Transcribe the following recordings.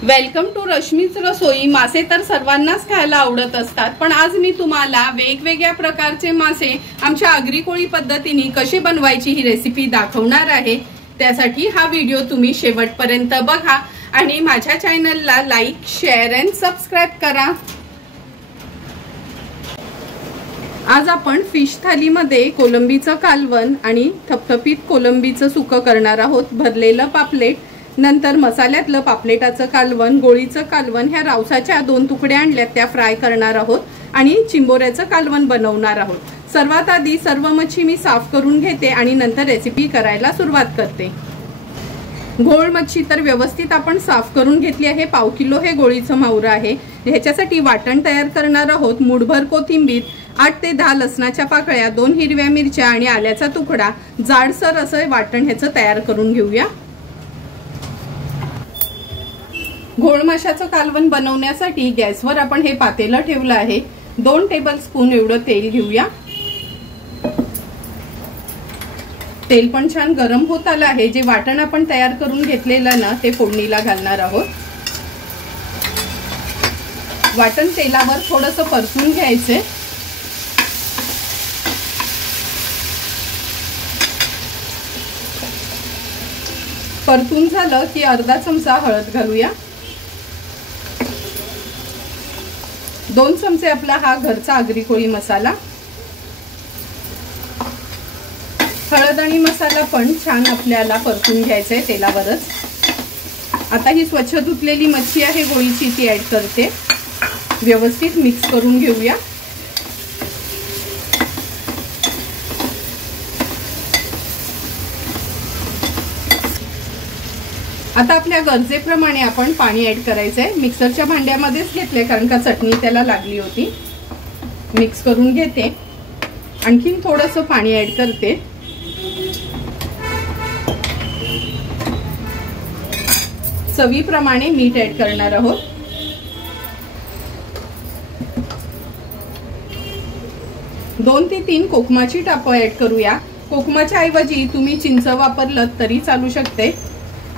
Welcome to रश्मीच रसोई। मासे तर सर्वांनाच खायला आवडत असतात, पण आज मी तुम्हाला वेगवेगळ्या प्रकारचे मासे आमच्या आगरी कोळी पद्धतीने कसे बनवायची ही रेसिपी दाखवणार आहे। त्यासाठी हा व्हिडिओ तुम्ही शेवटपर्यंत बघा आणि माझ्या चॅनलला लाईक, शेअर अँड सबस्क्राइब करा। आज आपण फिश थालीमध्ये कोलंबीचं कालवण आणि थपथपीत कोलंबीचं सुकं करणार आहोत। भरलेलं पापलेट, नंतर मसाल्यातलं पापलेटाचं कालवण, गोळीचं कालवण, ह्या रावसाच्या 2 तुकड्या आणल्यात त्या फ्राय करणार आहोत आणि चिंबोऱ्याचं कालवण बनवणार आहोत। सर्वात आधी सर्व मच्छी मी साफ करून घेते आणि नंतर रेसिपी करायला सुरुवात करते। घोळ मच्छी तर व्यवस्थित आपण साफ करून घेतली आहे। 1/2 किलो हे गोळीचं मावरं आहे। ह्याच्यासाठी वाटण तयार करणार आहोत। मुठभर कोथिंबीर, 8 ते 10 लसणाच्या पाकळ्या, 2 हिरव्या मिरच्या आणि आल्याचा तुकडा, जाडसर असं वाटण ह्याचं तयार करून घेऊया। घोळ माशाचं कालवण बनवण्यासाठी गॅसवर आपण हे पातेलं ठेवलं आहे। 2 टेबलस्पून एवढं तेल घेऊया। तेल पण छान गरम होत आलं आहे। जे वाटण आपण तयार करून घेतलेलं ना ते फोडणीला घालणार आहोत। वाटण तेलावर थोडंसं परतून घ्यायचे। परतून झालं की अर्धा चमचा हळद घालूया। 2 चमचे आपला हा घरचा आगरी कोळी मसाला। हळद आणि मसाला पण छान आपल्याला परतून घ्यायचा आहे तेलावरच। आता ही स्वच्छ धुतलेली मच्छी आहे गोळीची, ती ऍड करते। व्यवस्थित मिक्स करून घेऊया। आता आपल्या गरजेप्रमाणे आपण पाणी ऍड करायचंय। मिक्सरच्या भांड्यामध्येच घेतले कारण का चटणी त्याला लागली होती। मिक्स करून घेते। आणखीन थोडंसं पाणी ऍड करते। चवीप्रमाणे मीठ ऍड करणार आहोत। दोन ते 3 कोकमाची टापं ऍड करूया। कोकमाच्या ऐवजी तुम्ही चिंच वापरलं तरी चालू शकते।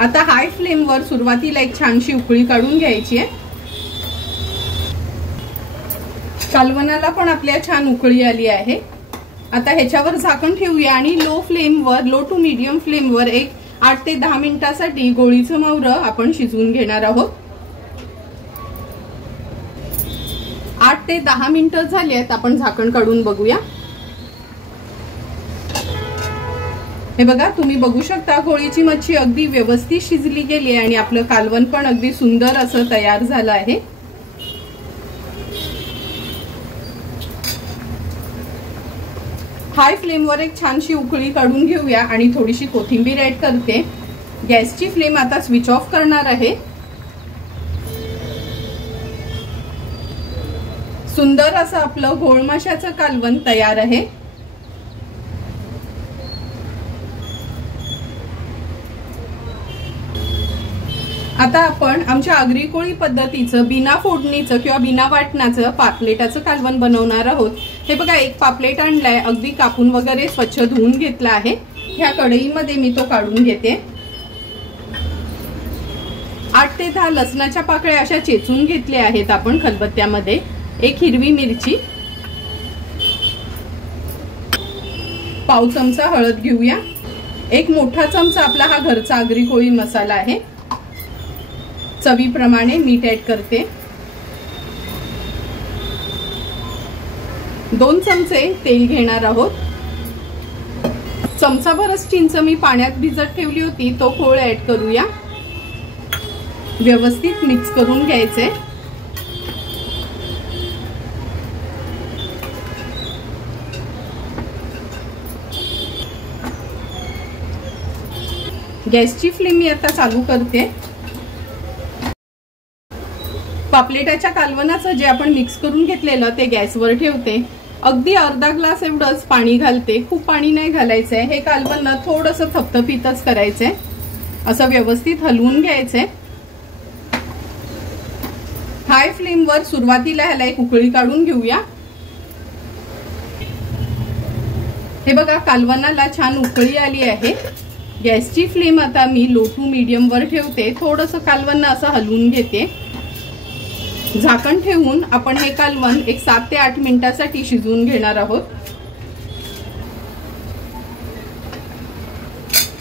आता हाय फ्लेम वर सुरुवातीला एक छानशी उकळी काढून घ्यायची आहे। कालवणाला पण आपल्या छान उकळी आली आहे। आता ह्याच्यावर झाकण ठेवूया आणि लो टू मीडियम फ्लेम वर एक 8 ते 10 मिनिटांसाठी गोळीचं मावरं आपण शिजवून घेणार आहोत। 8 ते 10 मिनिटं झाली आहेत। आपण झाकण काढून बघूया। हे बघा, तुम्ही बघू शकता गोळीची मच्छी अगदी व्यवस्थित शिजली गेली आणि आपलं कालवण पण अगदी सुंदर असं तयार झालं आहे। हाय फ्लेम वर एक छानशी उकळी काढून घेऊया आणि थोडीशी कोथिंबीर ऍड करते। गॅसची फ्लेम आता स्विच ऑफ करणार आहे। सुंदर असं आपलं घोळ माशाचं कालवण तयार आहे। आता आपण आमच्या आगरी कोळी पद्धतीचं बिना फोडणीचं किंवा बिना वाटणाचं पापलेटाचं कालवण बनवणार आहोत। हे बघा, एक पापलेट आणलाय, अगदी कापून वगैरे स्वच्छ धुवून घेतला आहे। ह्या कढईमध्ये मी तो काढून घेते। 8 ते 10 लसणाच्या पाकळ्या अशा चेचून घेतल्या आहेत आपण खलबत्त्यामध्ये। 1 हिरवी मिरची, 1/2 चमचा हळद घेऊया। 1 मोठा चमचा आपला हा घरचा आगरी कोळी मसाला आहे। चवीप्रमाणे मीठ ऍड करते। 2 चमचे तेल घेणार आहोत। चमचाभरच चिंच मी पाण्यात भिजत ठेवली होती, तो कोळ ऍड करूया। व्यवस्थित मिक्स करून घ्यायचे। गॅसची फ्लेम मी आता चालू करते। पापलेटाच्या कालवणाचं जे आपण मिक्स करून घेतलेलं ते गॅसवर ठेवते। अगदी अर्धा ग्लास एवढंच पाणी घालते। खूप पाणी नाही घालायचंय। हे कालवण ना थोडंसं थपथपीतच करायचंय। असं व्यवस्थित हलवून घ्यायचंय। हाय फ्लेम वर सुरुवातीला ह्याला एक उकळी काढून घेऊया। हे बघा, कालवणाला छान उकळी आली आहे। गॅसची फ्लेम आता मी लो टू मीडियम वर ठेवते। थोडंसं कालवण असं हलवून घेते। झाकण ठेवून आपण हे कालवण एक 7 ते 8 मिनिटांसाठी शिजवून घेणार आहोत।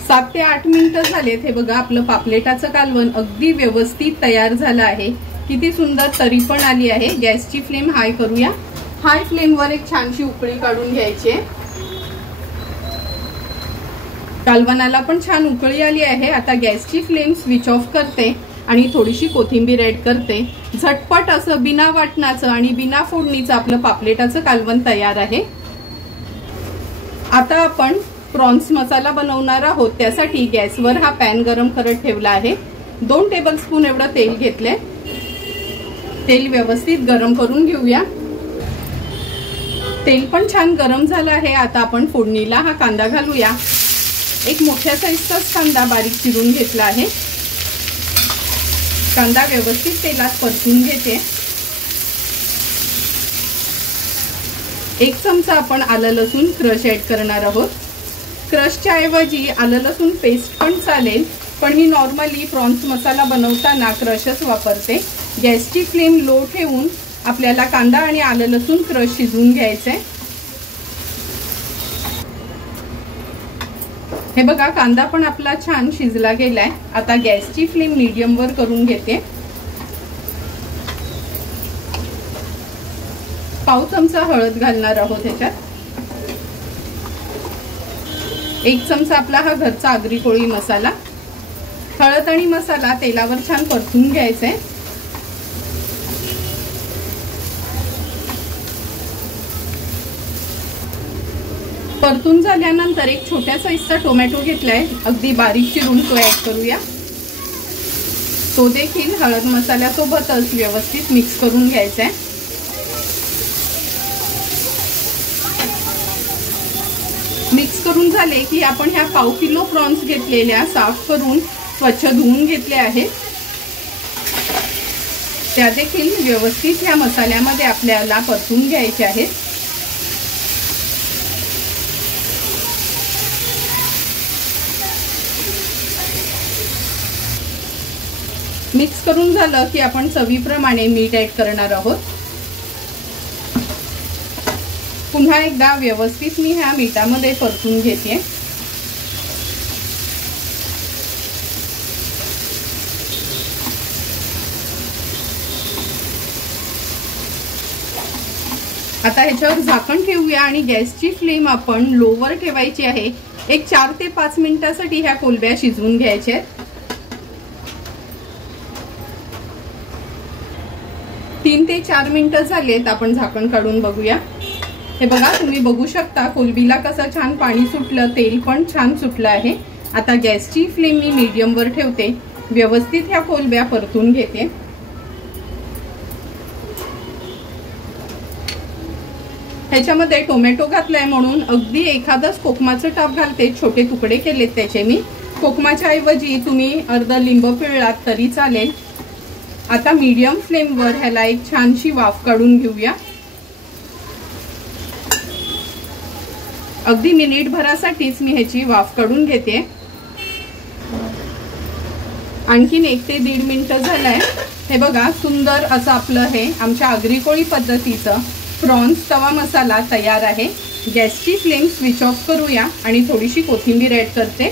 7 ते 8 मिनिटं झालेत। हे बघा आपलं पापलेटाचं कालवण अगदी व्यवस्थित तयार झालं आहे। किती सुंदर तरी पण आली आहे। गॅसची फ्लेम हाय करूया। हाय फ्लेमवर एक छानशी उकळी काढून घ्यायची आहे। कालवणाला पण छान उकळी आली आहे। आता गॅसची फ्लेम स्विच ऑफ करते आणि थोडीशी कोथिंबीर ऍड करते। झटपट असं बिना वाटणाचं आणि बिना फोडणीचं आपलं पापलेटाचं कालवण तयार आहे। आता आपण प्रॉन्स मसाला बनवणार आहोत। त्यासाठी गॅसवर हा पॅन गरम करत ठेवला आहे। 2 टेबलस्पून एवढं तेल घेतले। तेल व्यवस्थित गरम करून घेऊया। तेल पण छान गरम झालं आहे। आता आपण फोडणीला हा कांदा घालूया। एक मोठ्या साईजचाच कांदा बारीक चिरून घेतला आहे। कांदा व्यवस्थित तेलात परतून घेते। 1 चमचा आपण आलं लसूण क्रश ऍड करणार आहोत। क्रशच्या ऐवजी आलं लसूण पेस्ट पण चालेल, पण ही नॉर्मली प्रॉन्स मसाला बनवताना क्रशच वापरते। गॅसची फ्लेम लो ठेवून आपल्याला कांदा आणि आलं लसूण क्रश शिजवून घ्यायचे। हे बघा कांदा पण आपला छान शिजला गेलाय। आता गॅसची फ्लेम मीडियम वर करून घेते। पाव चमचा हळद घालणार आहोत ह्याच्यात। 1 चमचा आपला हा घरचा आगरी कोळी मसाला। हळद आणि मसाला तेलावर छान परतून घ्यायचे। परतून झाल्यानंतर एक छोट्या साईजचा टोमॅटो घेतलाय, अगदी बारीक चिरून तो ऍड करूया। तो देखील हळद मसाल्यासोबतच व्यवस्थित मिक्स करून घ्यायचा आहे। मिक्स करून झाले की आपण ह्या पाव किलो प्रॉन्स घेतलेल्या साफ करून स्वच्छ धुवून घेतले आहेत। त्या देखील व्यवस्थित ह्या मसाल्यामध्ये आपल्याला परतून घ्यायचे आहेत। मिक्स करून झालं की आपण चवीप्रमाणे मीठ ऍड करणार आहोत। पुन्हा एकदा व्यवस्थित मी ह्या मीठामध्ये परतून घेते। आता ह्याच्यावर झाकण ठेवूया आणि गॅसची फ्लेम आपण लोवर ठेवायची आहे। एक 4 ते 5 मिनिटांसाठी ह्या कोलब्या शिजवून घ्यायच्या आहेत। 3 ते 4 मिनिटं झालेत। आपण झाकण काढून बघूया। हे बघा तुम्ही बघू शकता कोलबीला कसं छान पाणी सुटलं, तेल पण छान सुटलं आहे। आता गॅसची फ्लेम मी मीडियम वर ठेवते। व्यवस्थित ह्या कोलब्या परतून घेते। ह्याच्यामध्ये टोमॅटो घातलाय म्हणून अगदी एखादंच कोकमाचं टाप घालते। छोटे तुकडे केलेत त्याचे मी। कोकमाच्या ऐवजी तुम्ही अर्ध लिंब पिळलात तरी चालेल। आता मीडियम फ्लेम वर ह्याला एक छानशी वाफ काढून घेऊया। अगदी मिनिटभरासाठीच मी ह्याची वाफ काढून घेते। आणखीन 1 ते 1.5 मिनिटं झालंय। हे बघा सुंदर असं आपलं हे आमच्या आगरी कोळी पद्धतीचं प्रॉन्स तवा मसाला तयार आहे। गॅसची फ्लेम स्विच ऑफ करूया आणि थोडीशी कोथिंबीर ऍड करते।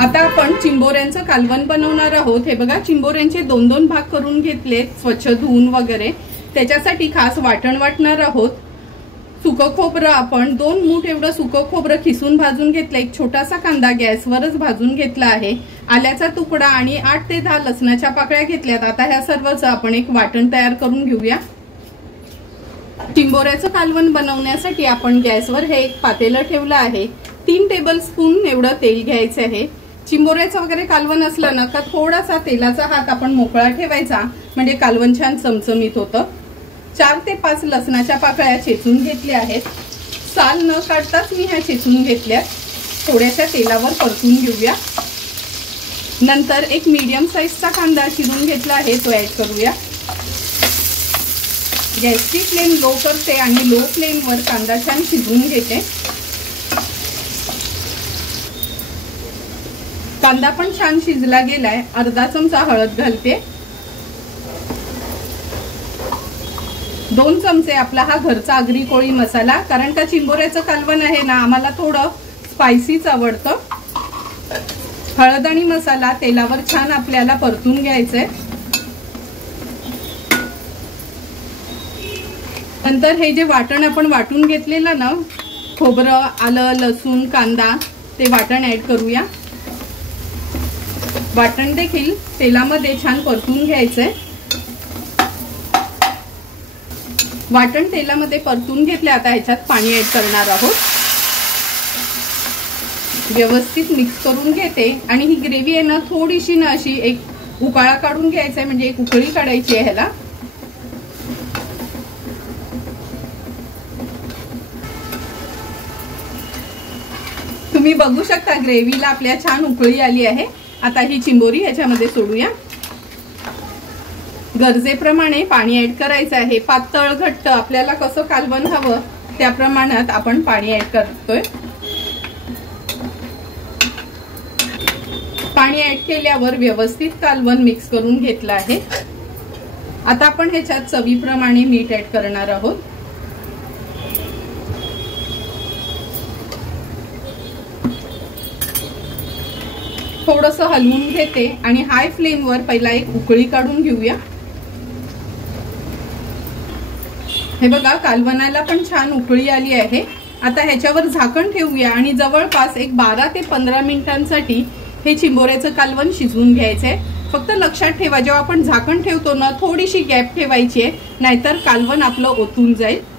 आता आपण चिंबोऱ्यांचं कालवण बनवणार आहोत। हे बघा चिंबोऱ्यांचे 2-2 भाग करून घेतलेत स्वच्छ धुवून वगैरे। त्याच्यासाठी खास वाटण वाटणार आहोत। सुकं खोबरं आपण 2 मूठ एवढं सुकं खोबरं खिसून भाजून घेतलं। एक छोटासा कांदा गॅसवरच भाजून घेतला आहे। आल्याचा तुकडा आणि 8 ते 10 लसणाच्या पाकळ्या घेतल्यात। आता ह्या सर्वचं आपण एक वाटण तयार करून घेऊया। चिंबोऱ्याचं कालवण बनवण्यासाठी आपण गॅसवर हे एक पातेलं ठेवलं आहे। 3 टेबलस्पून एवढं तेल घ्यायचं आहे। चिंबोऱ्याचं वगैरे कालवण असलं ना का थोडासा तेलाचा हात आपण मोकळा ठेवायचा, म्हणजे कालवण छान चमचमीत होतं। 4 ते 5 लसणाच्या पाकळ्या चेचून घेतल्या आहेत। साल न काढताच मी ह्या चेचून घेतल्या। थोड्याशा तेलावर परतून घेऊया। नंतर एक मीडियम साईजचा कांदा चिरून घेतला आहे, तो ऍड करूया। गॅसची फ्लेम लो करते आणि लो फ्लेमवर कांदा छान शिजवून घेते। कांदा पण छान शिजला गेलाय। अर्धा चमचा हळद घालते, 2 चमचे आपला हा घरचा आगरी कोळी मसाला, कारण का चिंबोऱ्याचं कालवण आहे ना, आम्हाला थोडं स्पायसीच आवडतं। हळद आणि मसाला तेलावर छान आपल्याला परतून घ्यायचंय। नंतर हे जे वाटण आपण वाटून घेतलेलं ना, खोबरं, आलं, लसूण, कांदा, ते वाटण ऍड करूया। वाटण देखील तेलामध्ये छान परतून घ्यायचंय। वाटण तेलामध्ये परतून घेतले, आता ह्याच्यात पाणी ऍड करणार आहोत। व्यवस्थित मिक्स करून घेते आणि ही ग्रेव्ही आहे ना, थोडीशी ना अशी एक उकाळा काढून घ्यायचा आहे, म्हणजे एक उकळी काढायची आहे ह्याला। तुम्ही बघू शकता ग्रेव्हीला आपल्या छान उकळी आली आहे। आता ही चिंबोरी ह्याच्यामध्ये सोडूया। गरजेप्रमाणे पाणी ऍड करायचं आहे। पातळ घट्ट आपल्याला कसं कालवण हवं त्या प्रमाणात आपण पाणी ऍड करतोय। पाणी ऍड केल्यावर व्यवस्थित कालवण मिक्स करून घेतलं आहे। आता आपण ह्याच्यात चवीप्रमाणे मीठ ऍड करणार आहोत। थोडंसं हलवून घेते आणि हाय फ्लेमवर पहिला एक उकळी काढून घेऊया। हे बघा कालवणाला पण छान उकळी आली आहे। आता ह्याच्यावर झाकण ठेवूया आणि जवळपास एक 12 ते 15 मिनिटांसाठी हे चिंबोऱ्याचं कालवण शिजवून घ्यायचंय। फक्त लक्षात ठेवा, जेव्हा आपण झाकण ठेवतो ना, थोडीशी गॅप ठेवायची आहे, नाहीतर कालवण आपलं ओतून जाईल।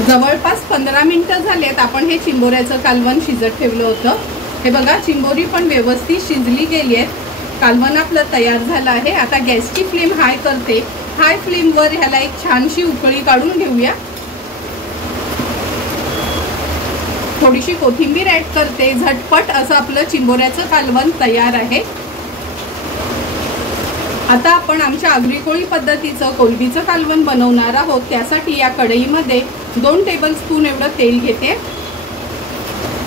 जवळपास 15 मिनिटं झालेत आपण हे चिंबोऱ्याचं कालवण शिजत ठेवलं होतं। हे बघा चिंबोरी पण व्यवस्थित शिजली गेली आहे। कालवण आपलं तयार झालं आहे। आता गॅसची फ्लेम हाय करते। हाय फ्लेमवर ह्याला एक छानशी उकळी काढून घेऊया। थोडीशी कोथिंबीर ऍड करते। झटपट असं आपलं चिंबोऱ्याचं कालवण तयार आहे। आता आपण आमच्या आगरी कोळी पद्धतीचं कोलंबीचं कालवण बनवणार आहोत। त्यासाठी या कढईमध्ये 2 टेबलस्पून एवढं तेल घेते।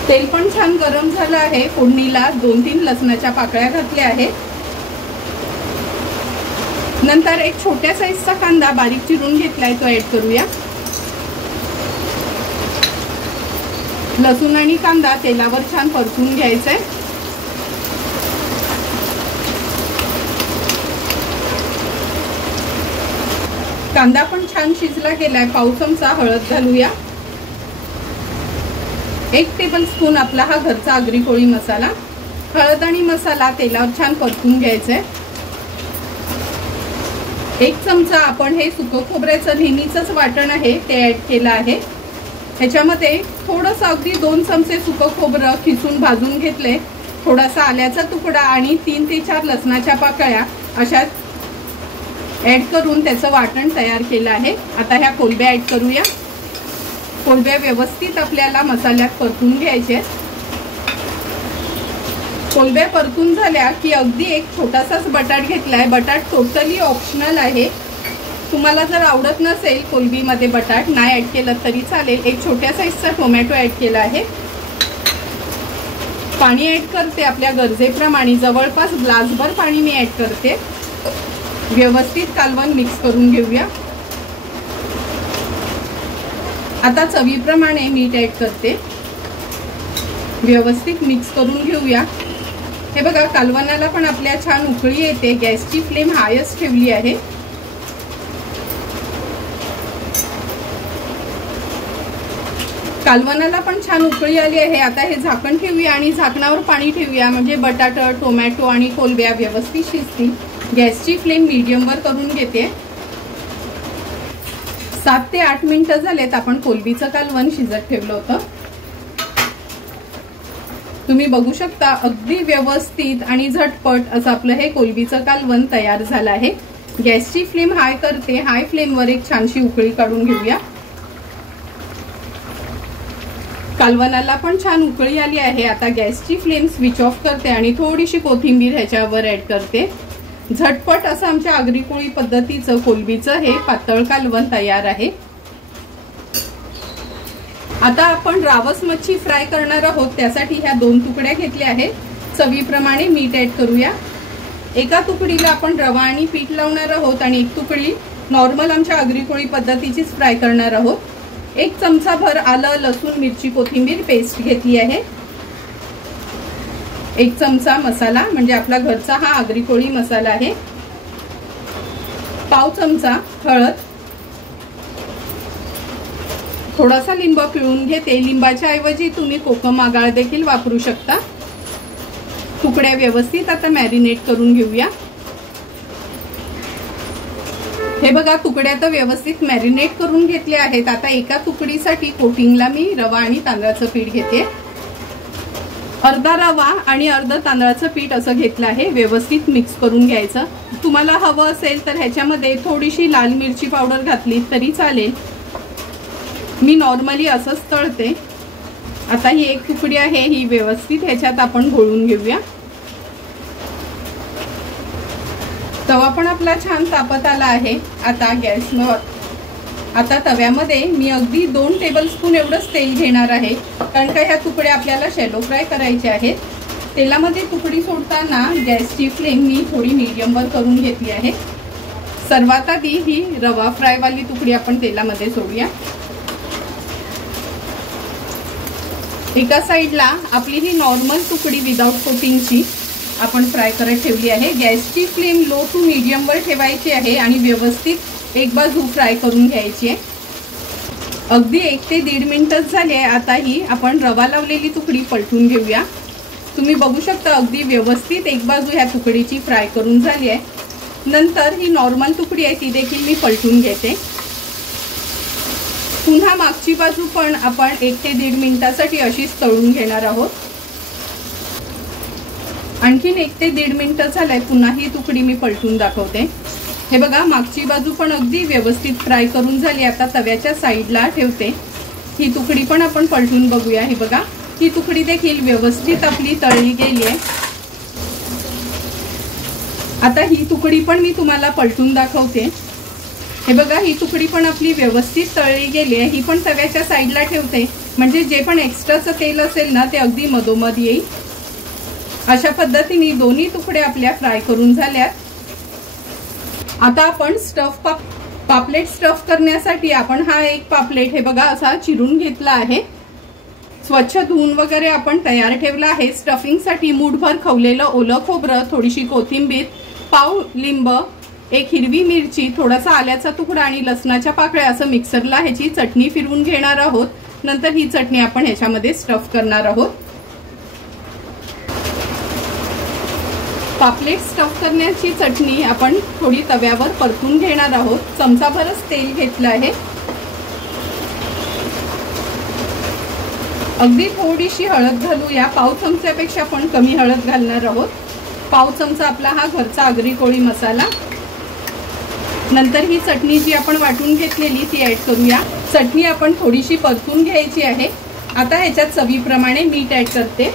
तेल पण छान गरम झालं आहे। फोडणीला 2-3 लसणाच्या पाकळ्या घातल्या आहेत। नंतर एक छोट्या साईजचा कांदा बारीक चिरून घेतलाय, तो ऍड करूया। लसूण आणि कांदा तेलावर छान परतून घ्यायचंय। कांदा पण छान शिजला गेलाय। पाव चमचा हळद घालूया। 1 टेबलस्पून आपला हा घरचा आगरी कोळी मसाला। हळद आणि मसाला तेलावर छान परतून घ्यायचंय। 1 चमचा आपण हे सुकं खोबऱ्याचं नेहमीचंच वाटण आहे ते ऍड केलं आहे। ह्याच्यामध्ये थोडंसं अगदी 2 चमचे सुकं खोबरं खिसून भाजून घेतले, थोडासा आल्याचा तुकडा आणि 3 ते 4 लसणाच्या पाकळ्या अशा ऍड करून त्याचं वाटण तयार केलं आहे। आता ह्या कोलंब्या ऍड करूया। कोलंब्या व्यवस्थित आपल्याला मसाल्यात परतून घ्यायचे। कोलंब्या परतून झाल्या की अगदी एक छोटासाच बटाट घेतलाय। बटाट टोटली ऑप्शनल आहे। तुम्हाला जर आवडत नसेल कोलंबीमध्ये बटाट नाही ऍड केलं तरी चालेल। एक छोट्या साईजचा टोमॅटो ऍड केला आहे। पाणी ऍड करते आपल्या गरजेप्रमाणे। जवळपास ग्लासभर पाणी मी ऍड करते। व्यवस्थित कालवण मिक्स करून घेऊया। आता चवीप्रमाणे मीठ ऍड करते। व्यवस्थित मिक्स करून घेऊया। हे बघा कालवणाला पण आपल्या छान उकळी येते। गॅसची फ्लेम हायच ठेवली आहे। कालवणाला पण छान उकळी आली आहे। आता हे झाकण ठेवूया आणि झाकणावर पाणी ठेवूया, म्हणजे बटाटा, टोमॅटो आणि कोलंब्या व्यवस्थित शिजतील। गॅसची फ्लेम मीडियमवर करून घेते। 7 ते 8 मिनिटं झालेत आपण कोलंबीचं कालवण शिजत ठेवलं होतं। तुम्ही बघू शकता अगदी व्यवस्थित आणि झटपट असं आपलं हे कोलंबीचं कालवण तयार झालं आहे। गॅसची फ्लेम हाय करते। हाय फ्लेमवर एक छानशी उकळी काढून घेऊया। कालवणाला पण छान उकळी आली आहे। आता गॅसची फ्लेम स्विच ऑफ करते आणि थोडीशी कोथिंबीर ह्याच्यावर ऍड करते। झटपट असं आमच्या आगरी कोळी पद्धतीचं कोलंबीचं हे पातळ कालवण तयार आहे। आता आपण रावस मच्छी फ्राय करणार आहोत, त्यासाठी ह्या 2 तुकड्या घेतल्या आहेत। चवीप्रमाणे मीठ ऍड करूया। एका तुकडीला आपण रवा आणि पीठ लावणार आहोत आणि एक तुकडी नॉर्मल आमच्या आगरी कोळी पद्धतीचीच फ्राय करणार आहोत। 1 चमचा भर आलं, लसूण, मिरची, कोथिंबीर पेस्ट घेतली आहे। 1 चमचा मसाला म्हणजे आपला घरचा हा आगरी कोळी मसाला आहे। पाव चमचा हळद, थोडासा लिंब पिळून घेते। लिंबाच्या ऐवजी तुम्ही कोकम आगाळ देखील वापरू शकता। तुकड्या व्यवस्थित आता मॅरिनेट करून घेऊया। हे बघा, तुकड्या तर व्यवस्थित मॅरिनेट करून घेतल्या आहेत। आता एका तुकडीसाठी कोटिंगला मी रवा आणि तांदळाचं पीठ घेते। अर्धा रवा आणि अर्धा तांदळाचं पीठ असं घेतलं आहे। व्यवस्थित मिक्स करून घ्यायचं। तुम्हाला हवं असेल तर ह्याच्यामध्ये थोडीशी लाल मिरची पावडर घातली तरी चालेल। मी नॉर्मली असंच तळते। आता ही एक तुकडी आहे, ही व्यवस्थित ह्याच्यात आपण घोळून घेऊया। तवा पण आपला छान तापत आला आहे। आता तव्यामध्ये मी अगदी 2 टेबलस्पून एवढंच तेल घेणार आहे, कारण का ह्या तुकड्या आपल्याला शॅलो फ्राय करायच्या आहेत। तेलामध्ये तुकडी सोडताना गॅसची फ्लेम मी थोडी मीडियमवर करून घेतली आहे। सर्वात आधी ही रवा फ्राय वाली तुकडी आपण तेलामध्ये सोडूया। एका साइडला आपली ही नॉर्मल तुकडी विदाउट कोटिंगची आपण फ्राय करत ठेवली आहे। गॅसची फ्लेम लो टू मीडियम वर ठेवायची आहे आणि व्यवस्थित एक बाजू फ्राय करून घ्यायची आहे। अगदी 1 ते 1.5 मिनिटच झाले। आता ही आपण रवा लावलेली तुकडी पलटून घेऊया। तुम्ही बघू शकता अगदी व्यवस्थित एक बाजू ह्या तुकडीची फ्राय करून झाली आहे। नंतर ही नॉर्मल तुकडी आहे ती देखील मी पलटून घेते। पुन्हा मागची बाजू पण आपण 1 ते 1.5 मिनिटासाठी अशीच तळून घेणार आहोत। आणखीन 1 ते 1.5 मिनिट झालंय। पुन्हा ही तुकडी मी पलटून दाखवते। हे बघा, मागची बाजू पण अगदी व्यवस्थित फ्राय करून झाली। आता तव्याच्या साईडला ठेवते। ही तुकडी पण आपण पलटून बघूया। हे बघा, ही तुकडी देखील व्यवस्थित आपली तळली गेली आहे। आता ही तुकडी पण मी तुम्हाला पलटून दाखवते। हे बघा, ही तुकडी पण आपली व्यवस्थित तळली गेली आहे। ही पण तव्याच्या साईडला ठेवते, म्हणजे जे पण एक्स्ट्राचं तेल असेल ना ते अगदी मधोमध येईल। अशा पद्धतीने दोन्ही तुकड्या आपल्या फ्राय करून झाल्यात। आता आपण पापलेट स्टफ करण्यासाठी आपण हा एक पापलेट हे बघा असा चिरून घेतला आहे। स्वच्छ धुवून वगैरे आपण तयार ठेवला आहे। स्टफिंगसाठी मूठभर खवलेलं ओलं खोबरं, थोडीशी कोथिंबीर, पाव लिंब, 1 हिरवी मिरची, थोडासा आल्याचा तुकडा आणि लसणाच्या पाकळ्या असं मिक्सरला ह्याची चटणी फिरवून घेणार आहोत। नंतर ही चटणी आपण ह्याच्यामध्ये स्टफ करणार आहोत। पापलेट स्टफ करण्याची चटणी आपण थोडी तव्यावर परतून घेणार आहोत। चमचाभरच तेल घेतलं आहे। अगदी थोडीशी हळद घालूया। पाव चमच्यापेक्षा पण कमी हळद घालणार आहोत। पाव चमचा आपला हा घरचा आगरी कोळी मसाला। नंतर ही चटणी जी आपण वाटून घेतलेली ती ऍड करूया। चटणी आपण थोडीशी परतून घ्यायची आहे। आता ह्याच्यात चवीप्रमाणे मीठ ऍड करते।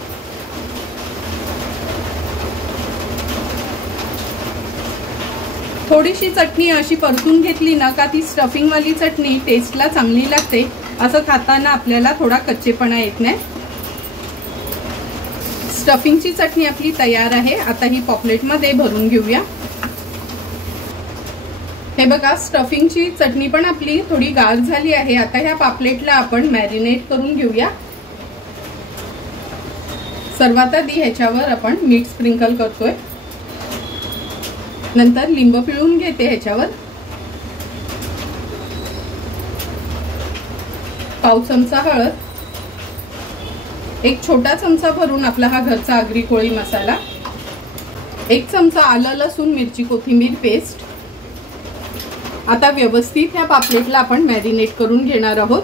थोडीशी चटणी अशी परतून घेतली ना का ती स्टफिंग वाली चटणी टेस्टला चांगली लागते। असं खाताना आपल्याला थोडा कच्चेपणा येत नाही। स्टफिंगची चटणी आपली तयार आहे। आता ही पॉपलेट मध्ये भरून घेऊया। हे बघा, स्टफिंगची चटणी पण आपली थोडी गार झाली आहे। आता ह्या पापलेटला आपण मॅरिनेट करून घेऊया। सर्वात आधी ह्याच्यावर आपण मीठ स्प्रिंकल करतोय। नंतर लिंब पिळून घेते ह्याच्यावर। पाव चमचा हळद, 1 छोटा चमचा भरून आपला हा घरचा आगरी कोळी मसाला, 1 चमचा आलं लसूण मिरची कोथिंबीर पेस्ट। आता व्यवस्थित ह्या पापलेटला आपण मॅरिनेट करून घेणार आहोत।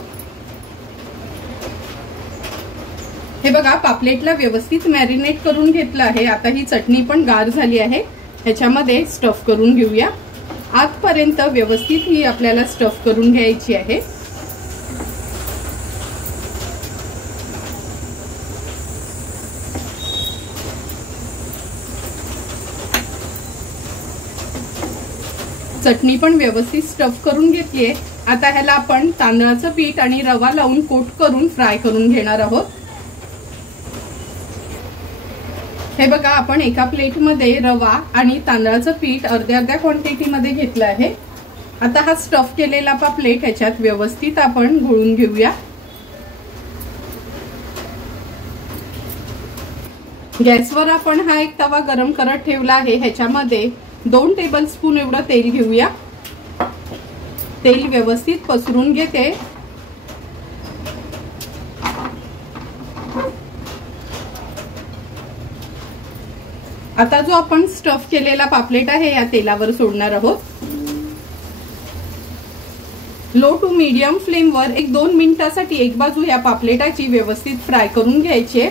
हे बघा, पापलेटला व्यवस्थित मॅरिनेट करून घेतलं आहे। आता ही चटणी पण गार झाली आहे। ह्याच्यामध्ये स्टफ करून घेऊया। आतपर्यंत व्यवस्थित ही आपल्याला स्टफ करून घ्यायची आहे। चटणी पण व्यवस्थित स्टफ करून घेतलीये। आता ह्याला आपण तांदळाचं पीठ आणि रवा लावून कोट करून फ्राय करून घेणार आहोत। हे बघा, आपण एका प्लेट मध्ये रवा आणि तांदळाचं पीठ अर्ध्या क्वांटिटी मध्ये घेतलं आहे। आता हा स्टफ केलेला पापलेट ह्याच्यात व्यवस्थित आपण घोळून घेऊया। गॅसवर आपण हा एक तवा गरम करत ठेवला आहे। ह्याच्यामध्ये 2 टेबलस्पून एवढं तेल घेऊया। तेल व्यवस्थित पसरून घेते। आता जो आपण स्टफ केलेला पापलेट आहे या तेलावर सोडणार आहोत। लो टू मीडियम फ्लेमवर 1-2 मिनिटांसाठी एक बाजू या पापलेटाची व्यवस्थित फ्राय करून घ्यायची आहे।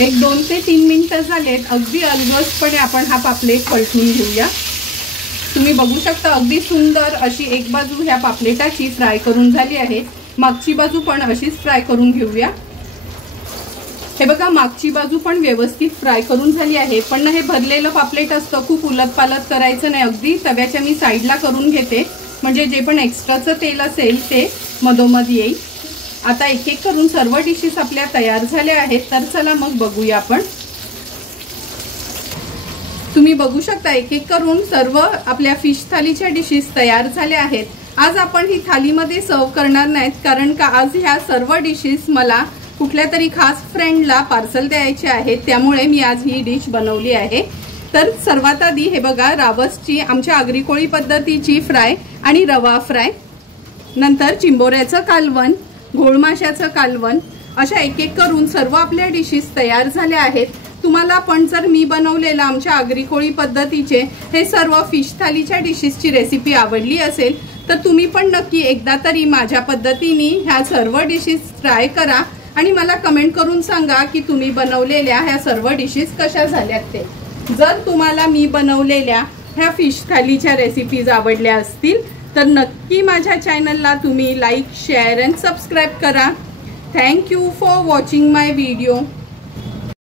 1-2 ते 3 मिनिटं झालेत। अगदी अलगदपणे आपण हा पापलेट पलटून घेऊया। तुम्ही बघू शकता अगदी सुंदर अशी एक बाजू ह्या पापलेटाची फ्राय करून झाली आहे। मागची बाजू पण अशीच फ्राय करून घेऊया। हे बघा, मागची बाजू पण व्यवस्थित फ्राय करून झाली आहे। पण हे भरलेलं पापलेट असतं, खूप उलटपालट करायचं नाही। अगदी तव्याच्या मी साईडला करून घेते, म्हणजे जे पण एक्स्ट्राचं तेल असेल ते मधोमध येईल। आता एक एक करून सर्व डिशेस आपल्या तयार झाल्या आहेत। तर चला मग बघूया आपण। तुम्ही बघू शकता एक एक करून सर्व आपल्या फिश थालीच्या डिशेस तयार झाल्या आहेत। आज आपण ही थालीमध्ये सर्व करणार नाहीत, कारण का आज ह्या सर्व डिशेस मला कुठल्या तरी खास फ्रेंडला पार्सल द्यायचे आहेत, त्यामुळे मी आज ही डिश बनवली आहे। तर सर्वात आधी हे बघा, रावसची आमच्या आगरी कोळी पद्धतीची फ्राय आणि रवा फ्राय, नंतर चिंबोऱ्याचं कालवण, घोळमाशाचं कालवण, अशा एक एक करून सर्व आपल्या डिशेस तयार झाल्या आहेत। तुम्हाला पण जर मी बनवलेला आमच्या आगरी कोळी पद्धतीचे हे सर्व फिश थालीच्या डिशेसची रेसिपी आवडली असेल तर तुम्ही पण नक्की एकदा तरी माझ्या पद्धतीने ह्या सर्व डिशेस ट्राय करा आणि मला कमेंट करून सांगा की तुम्ही बनवलेल्या ह्या सर्व डिशेस कशा झाल्यात ते। जर तुम्हाला मी बनवलेल्या ह्या फिश थालीच्या रेसिपीज आवडल्या असतील तर नक्की माझ्या चॅनलला तुम्ही लाईक, शेअर अँड सबस्क्राईब करा। Thank you for watching my video.